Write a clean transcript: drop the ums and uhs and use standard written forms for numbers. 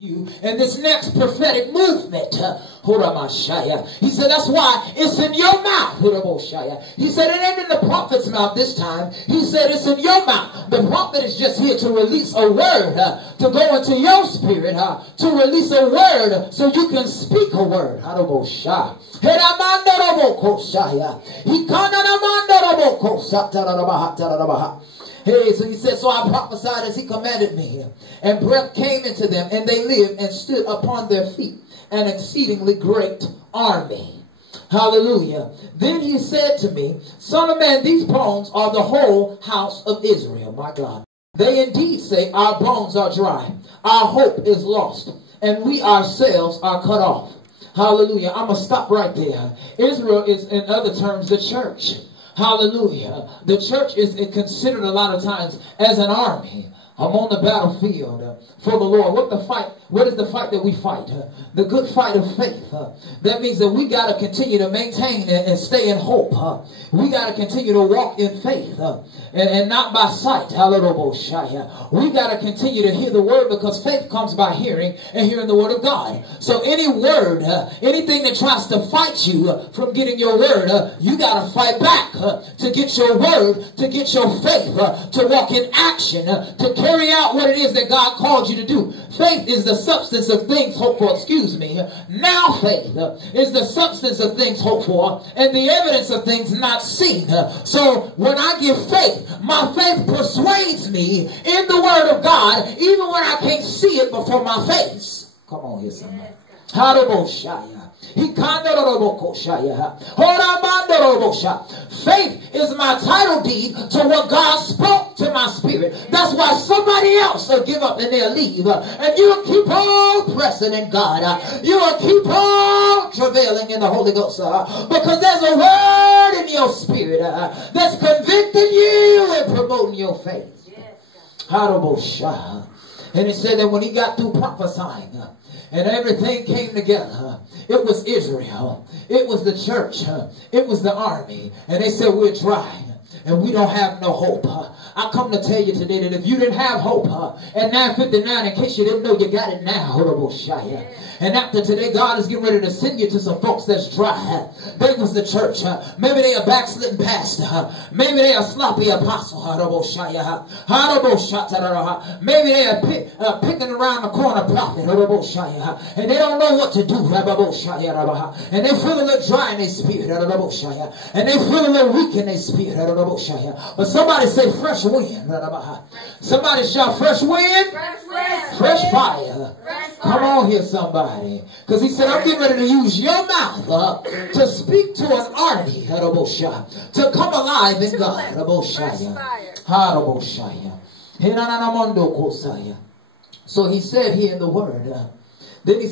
you in this next prophetic movement. He said that's why it's in your mouth. He said it ain't in the prophet's mouth this time. He said it's in your mouth. The prophet is just here to release a word, to go into your spirit, to release a word so you can speak a word. Hey, so he said, so I prophesied as he commanded me, and breath came into them, and they lived and stood upon their feet, an exceedingly great army. Hallelujah. Then he said to me, Son of man, these bones are the whole house of Israel. My God. They indeed say, our bones are dry, our hope is lost, and we ourselves are cut off. Hallelujah. I'm going to stop right there. Israel is, in other terms, the church. Hallelujah. The church is considered a lot of times as an army. I'm on the battlefield for the Lord. What is the fight that we fight? The good fight of faith. That means that we got to continue to maintain and stay in hope. We got to continue to walk in faith and not by sight. Hallelujah. We got to continue to hear the word, because faith comes by hearing and hearing the word of God. So any word, anything that tries to fight you from getting your word, you got to fight back to get your word, to get your faith, to walk in action, to carry out what it is that God called you to do. Faith is the substance of things hoped for. Excuse me. Now faith is the substance of things hoped for and the evidence of things not seen. So when I give faith, my faith persuades me in the word of God, even when I can't see it before my face. Come on here, somebody. Faith is my title deed to what God spoke to my spirit. That's why somebody else will give up and they'll leave. And you will keep on pressing in God. You will keep on travailing in the Holy Ghost. Because there's a word in your spirit that's convicting you and promoting your faith. And it said that when he got through prophesying, and everything came together, it was Israel, it was the church, it was the army. And they said, we're dry and we don't have no hope. I come to tell you today that if you didn't have hope at 9:59, in case you didn't know, you got it now. And after today, God is getting ready to send you to some folks that's dry. They was the church. Maybe they a backslidden pastor. Maybe they a sloppy apostle. Maybe they are picking around the corner prophet. And they don't know what to do. And they feel a little dry in their spirit. And they feel a little weak in their spirit. But somebody say fresh wind. Somebody shout fresh wind. Fresh fire. Come on here, somebody. Because he said, I'm getting ready to use your mouth to speak to an army, to come alive in God. So he said here in the word, then he